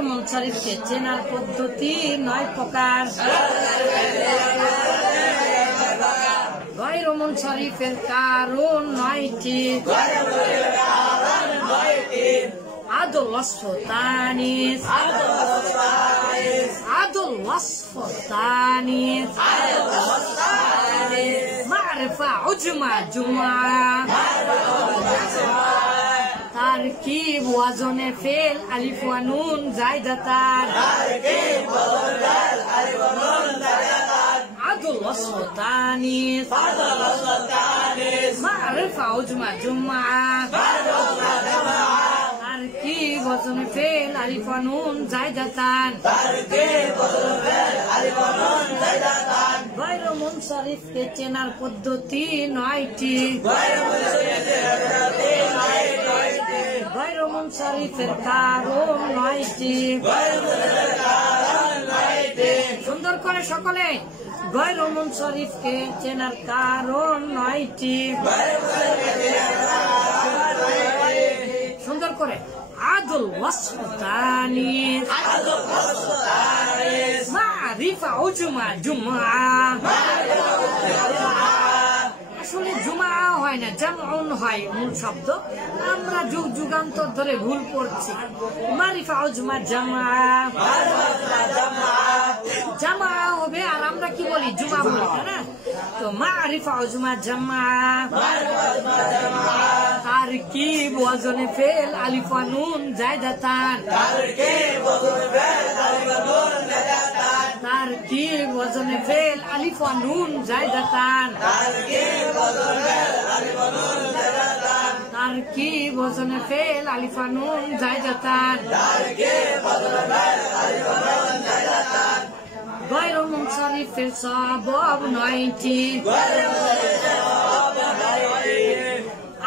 রহমান শরীফকে চেনার পদ্ধতি 9 প্রকার। গয়র রহমান শরীফের কারণ 9টি। আদল ওয়াসফ তানিস, আদল ওয়াসফ তানিস, মারিফা উজমা জুমা, তারকিব ওয়াজনে ফেল আলিফ ওয়া নুন জায়দাতান, আদল ওয়াসফ তানিস, মারিফা উজমা জুমা, তারকিব ওয়াজনে ফেল আলিফ ওয়া নুন জায়দাতান। গয়র মুনসারিফকে চেনার পদ্ধতি 9টি। গয়র মুনসারিফের কারণ 9টি। সুন্দর করে সকলে গয়র মুনসারিফকে চেনার কারণ 9টি। সুন্দর করে আদল ওয়াসফ তানিস, মারিফা উজমা জুমা। আসলে জুমা হয় না, জামউন হয় মূল শব্দ। আমরা যুগ যুগান্তর ধরে ভুল করছি। মারিফা উজমা জামা, জামা হবে আর আমরা কি বলি জুমা বলি, না? তো মারিফা উজমা জামা, তারকিব ওয়াজনে ফেল আলিফ ওয়া নুন জায়দাতান, তারকিব ওয়াজনে ফেল আলিফ ওয়া নুন জায়দাতান, তারকিব ওয়াজনে ফেল আলিফ ওয়া নুন জায়দাতান। গয়র মুনসারিফের সবব 9টি।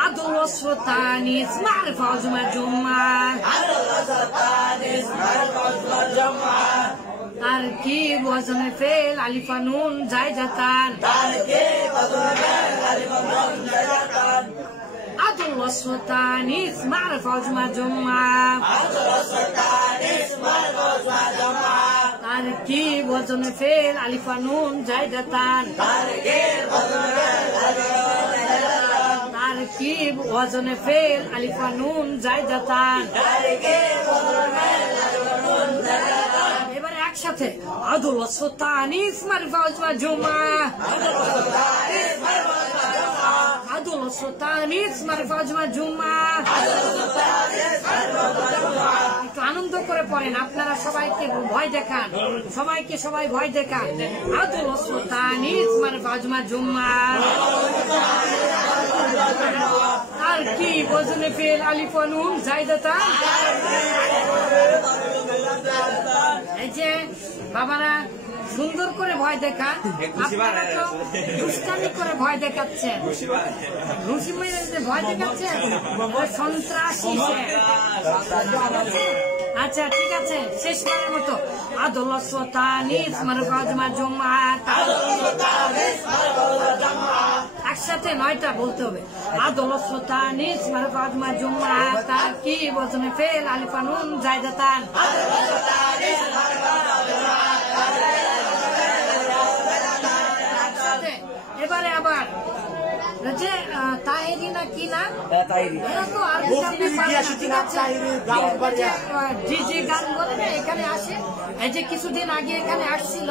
আদল ওয়াসফ তানিস, মারিফা উজমা জুমা, তারকিব ওয়াজনে ফেল আলিফ ওয়া নুন জায়দাতান, আদল ওয়াসফ তানিস, মারিফা উজমা জুমা, তারকিব ওয়াজনে ফেল আলিফ ওয়া নুন জায়দাতান, তারকিব ওয়াজনে ফেল আলিফ ওয়া নুন জায়দাতান। এবারে একসাথে আদল ওয়াসফ তানিস, মারিফা উজমা জুমা, আদল ওয়াসফ তানিস, মারিফা উজমা জুমা। একটু আনন্দ করে পড়েন, আপনারা সবাইকে ভয় দেখান, সবাইকে সবাই ভয় দেখান। আদল ওয়াসফ তানিস, মারিফা উজমা জুমা, তারকিব ওয়াজনে ফেল আলিফ ওয়া নুন জায়দাতান। এই যে বাবারা সুন্দর করে ভয় দেখান, আপনারা তো দুষ্টামি করে ভয় দেখাচ্ছেন, রুচি মেরে ভয় দেখাচ্ছেন, সন্ত্রাসী। আচ্ছা ঠিক আছে, শেষবারের মতো আদল ওয়াসফ তানিস, মারিফা উজমা জুমা, একসাথে 9টা বলতে হবে। আদল ওয়াসফ তানিস, মারিফা উজমা জুমা, তারকিব ওয়াজনে ফেল আলিফ ওয়া নুন জায়দাতান। এবারে আবার যে তাহেরি না কি না, এরা তো আরবি ডিজে গান বলে না, এখানে আসে। এই যে কিছুদিন আগে এখানে আসছিল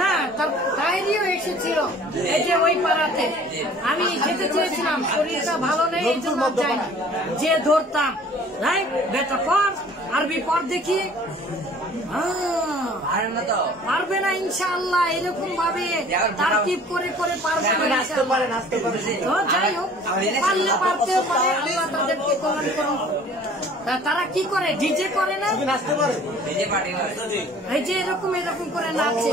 না, তার তাহেরিও এসেছিল এই যে ওই পাড়াতে। আমি যেতে চেয়েছিলাম, শরীরটা ভালো নেই, এই জন্য যাইনি। যে ধরতাম রাইট বেটা পর আরবি পর দেখি, পারবে না ইনশাআল্লাহ। এরকম ভাবে তারকিব করে করে পারবে। যাই হোক, পারলে পারতেও পারে, আল্লাহ তাদেরকে কল্যাণ করুন। তারা কি করে, ডিজে করে না, এই যে এরকম এরকম করে নাচে।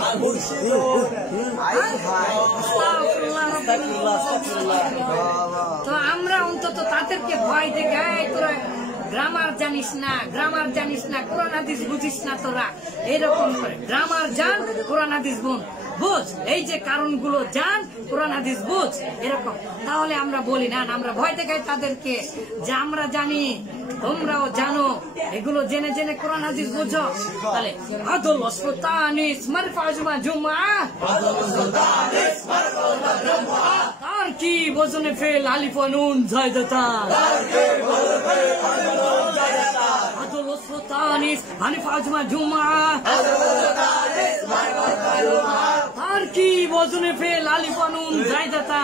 তো আমরা অন্তত তাদেরকে ভয় দেখাই, তোরা গ্রামার জানিস না, গ্রামার জানিস না, কোরআন হাদিস বুঝিস না তোরা, এরকম করে গ্রামার জান, কোরআন হাদিস বোন। বুঝ, এই যে কারণগুলো জান, কোরআন হাদিস বুঝ, এরকম। তাহলে আমরা বলি না, আমরা ভয় দেখাই তাদেরকে যে আমরা জানি, তোমরাও জানো, এগুলো জেনে জেনে কোরআন হাদিস বুঝো। তাহলে আদল ওয়াসফতানিস মারফাজমা জুমা, তার কি বজনে ফেল আলিফ ওয়া নুন জায়দাতা, আদল ওয়াসফতানিস মারফাজমা জুমা, তার কি বজনে ফেল আলিফ ওয়া নুন জায়দাতা।